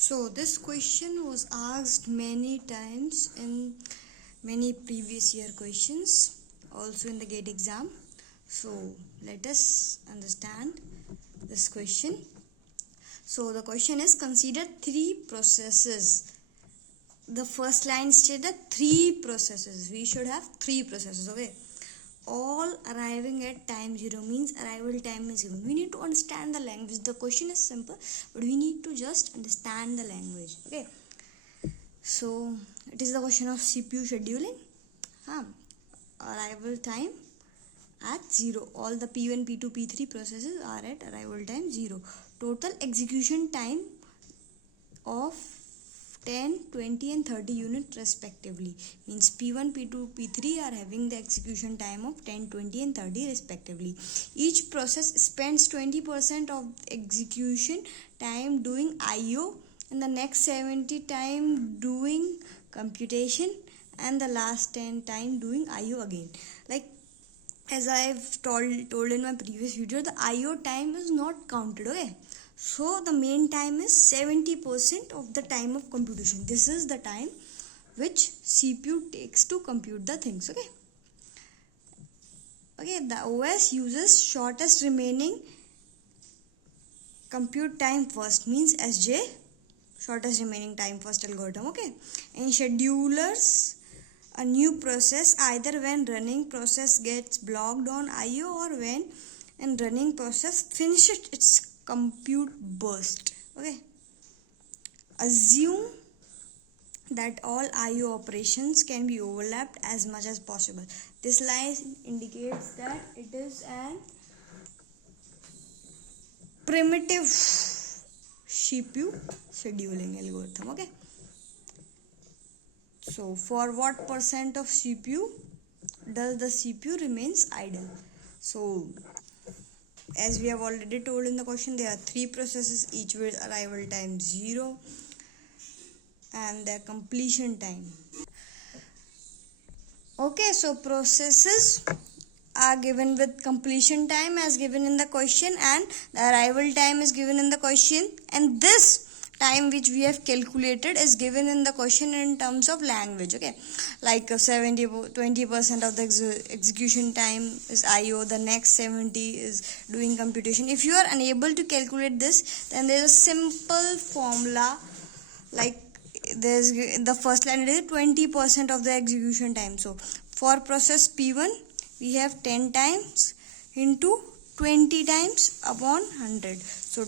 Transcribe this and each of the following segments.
So this question was asked many times in many previous year questions, also in the GATE exam. So let us understand this question. So the question is, consider three processes. The first line stated three processes. We should have three processes, okay? All arriving at time 0 means arrival time is given. We need to understand the language. The question is simple, but we need to just understand the language, okay? So it is the question of CPU scheduling. Arrival time at 0. All the P1, P2, P3 processes are at arrival time 0. Total execution time of 10, 20 and 30 units respectively. Means P1, P2, P3 are having the execution time of 10, 20 and 30 respectively. Each process spends 20% of execution time doing IO and the next 70 time doing computation and the last 10 time doing IO again. Like as I've told in my previous video, the IO time is not counted, okay? So the main time is 70% of the time of computation. This is the time which CPU takes to compute the things, okay? Okay, the OS uses shortest remaining compute time first, means SJ, shortest remaining time first algorithm, okay? And schedulers a new process either when running process gets blocked on IO or when an running process finishes its compute burst, okay? Assume that all IO operations can be overlapped as much as possible. This line indicates that it is an primitive CPU scheduling algorithm, okay? So for what percent of CPU does the CPU remains idle? So as we have already told in the question, there are three processes, each with arrival time 0 and their completion time. Okay, so processes are given with completion time as given in the question and the arrival time is given in the question, and this time which we have calculated is given in the question in terms of language, okay? Like 20% of the execution time is IO, the next 70 is doing computation. If you are unable to calculate this, then there is a simple formula, like there's the first line is 20% of the execution time. So for process P1 we have 10 times into 20 times upon 100. So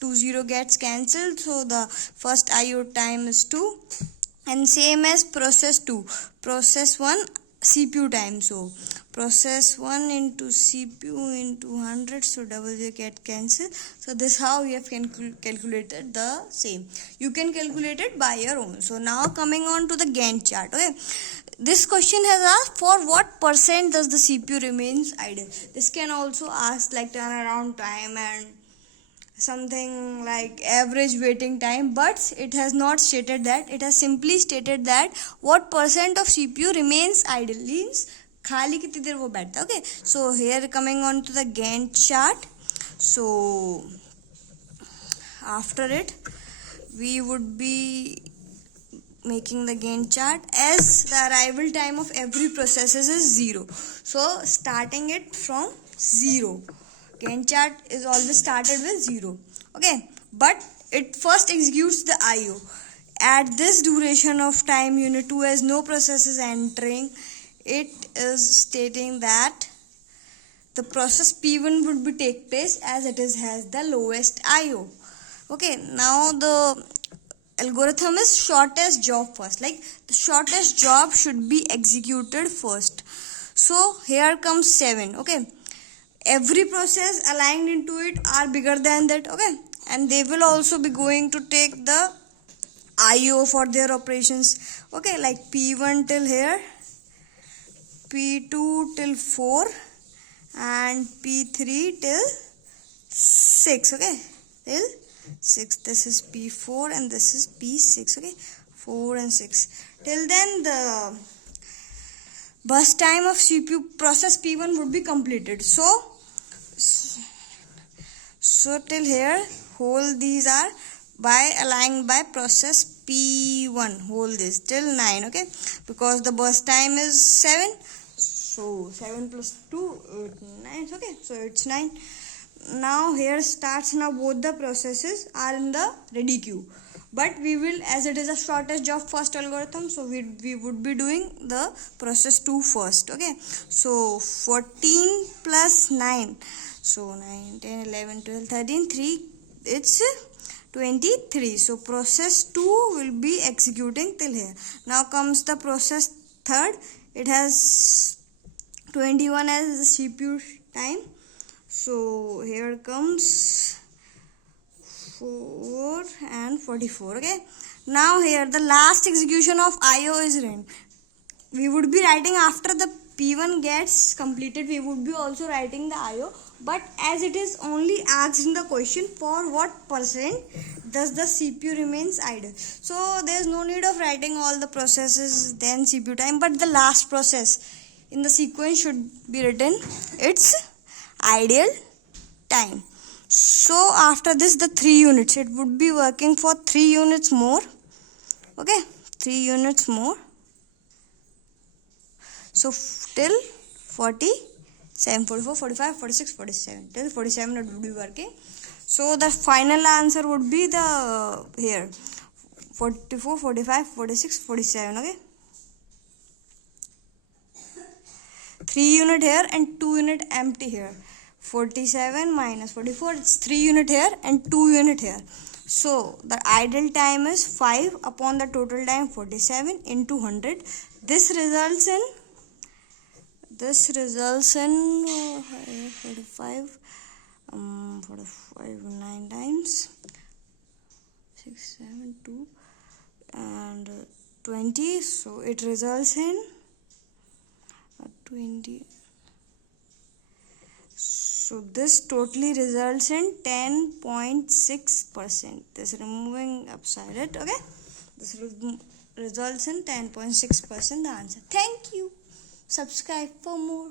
20 gets cancelled, so the first IO time is 2, and same as process 2, process 1 CPU time. So process 1 into CPU into 100, so double J get cancelled. So this how we have calculated the same. You can calculate it by your own. So now coming on to the Gantt chart, okay? This question has asked for what percent does the CPU remains idle. This can also ask like turnaround time and something like average waiting time, but it has not stated that. It has simply stated that what percent of CPU remains idle, means खाली कितनी देर वो बैठता है, okay? So here coming on to the Gantt chart. So after it we would be making the Gantt chart as the arrival time of every process is 0. So starting it from 0. Gantt chart is always started with 0. Okay, but it first executes the IO. At this duration of time unit 2 as no process is entering, it is stating that the process P1 would be take place as it has the lowest IO. Okay, now the algorithm is shortest job first. Like the shortest job should be executed first. So here comes 7, okay? Every process aligned into it are bigger than that, okay? And they will also be going to take the IO for their operations, okay? Like P1 till here, P2 till 4 and P3 till 6, okay? Till 6. This is P4 and this is P6, okay? 4 and 6. Till then the burst time of CPU process P1 would be completed. So till here whole these are by aligning by process P1. Hold this till 9, okay, because the burst time is 7, so 7 plus 2 9, okay, so it's 9. Now here starts. Now both the processes are in the ready queue, but we will, as it is a shortest job first algorithm, so we would be doing the process 2 first, okay. So 14 plus 9, so 9 10 11 12 13 3, it's 23. So process 2 will be executing till here. Now comes the process third. It has 21 as the CPU time. So here comes 4 and 44, okay. Now here the last execution of IO is written. We would be writing after the P1 gets completed, we would be also writing the IO, but as it is only asked in the question for what percent does the CPU remains idle, so there is no need of writing all the processes then CPU time, but the last process in the sequence should be written its ideal time. So after this, the 3 units, it would be working for 3 units more, okay, 3 units more. So till 47, 44, 45, 46, 47, till 47 it would be working. So the final answer would be the here 44, 45, 46, 47, okay. 3 unit here and 2 unit empty here. 47 minus 44, it's 3 unit here and 2 unit here. So the idle time is 5 upon the total time 47 into 100. This results in 45 9 times 6 7 2 and 20, so it results in 20. So this totally results in 10.6%. This removing upside it, okay. This results in 10.6% the answer. Thank you. Subscribe for more.